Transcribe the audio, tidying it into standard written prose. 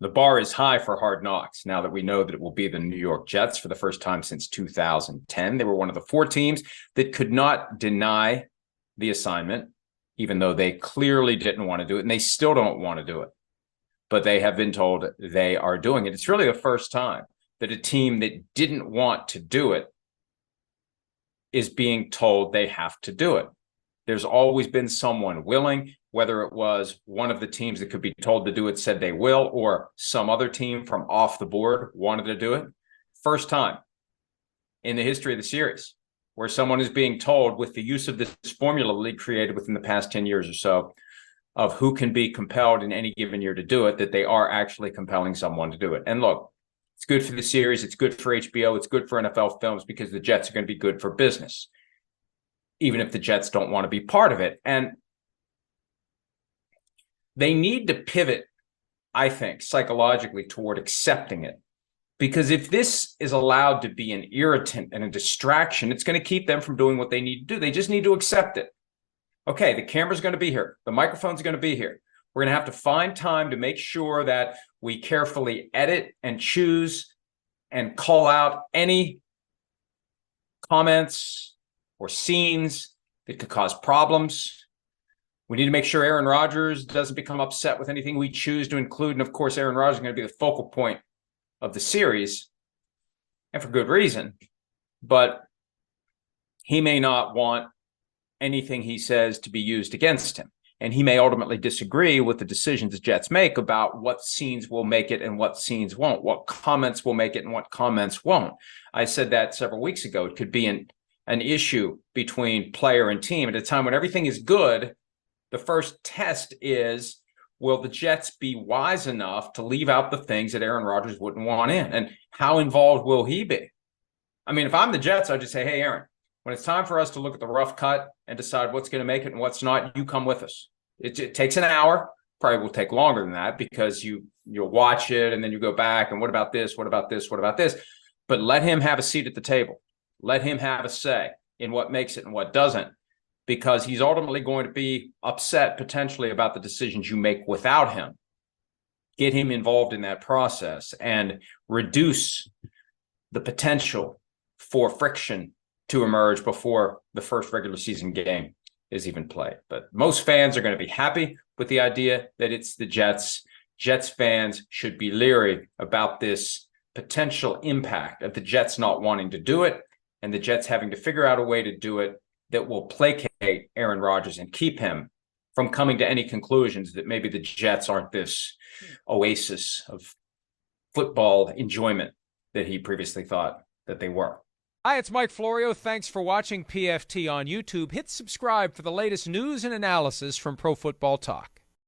The bar is high for Hard Knocks now that we know that it will be the New York Jets for the first time since 2010. They were one of the 4 teams that could not deny the assignment, even though they clearly didn't want to do it, and they still don't want to do it. But they have been told they are doing it. It's really the first time that a team that didn't want to do it is being told they have to do it. There's always been someone willing, whether it was one of the teams that could be told to do it said they will, or some other team from off the board wanted to do it. First time in the history of the series where someone is being told, with the use of this formula the league created within the past 10 years or so, of who can be compelled in any given year to do it, that they are actually compelling someone to do it. And look, it's good for the series. It's good for HBO. It's good for NFL Films because the Jets are going to be good for business, even if the Jets don't want to be part of it. And they need to pivot, I think, psychologically toward accepting it. Because if this is allowed to be an irritant and a distraction, it's going to keep them from doing what they need to do. They just need to accept it. Okay, the camera's going to be here. The microphone's going to be here. We're going to have to find time to make sure that we carefully edit and choose and call out any comments or scenes that could cause problems. We need to make sure Aaron Rodgers doesn't become upset with anything we choose to include. And of course, Aaron Rodgers is going to be the focal point of the series, and for good reason. But he may not want anything he says to be used against him. And he may ultimately disagree with the decisions the Jets make about what scenes will make it and what scenes won't, what comments will make it and what comments won't. I said that several weeks ago. It could be an issue between player and team at a time when everything is good. The first test is, will the Jets be wise enough to leave out the things that Aaron Rodgers wouldn't want in? And how involved will he be? I mean, if I'm the Jets, I'd just say, hey, Aaron, when it's time for us to look at the rough cut and decide what's going to make it and what's not, you come with us. It takes an hour. Probably will take longer than that because you'll watch it and then you go back and what about this? What about this? What about this? But let him have a seat at the table. Let him have a say in what makes it and what doesn't, because he's ultimately going to be upset potentially about the decisions you make without him. Get him involved in that process and reduce the potential for friction to emerge before the first regular season game is even played. But most fans are going to be happy with the idea that it's the Jets. Jets fans should be leery about this potential impact of the Jets not wanting to do it and the Jets having to figure out a way to do it that will placate Aaron Rodgers and keep him from coming to any conclusions that maybe the Jets aren't this oasis of football enjoyment that he previously thought that they were. Hi, it's Mike Florio. Thanks for watching PFT on YouTube. Hit subscribe for the latest news and analysis from Pro Football Talk.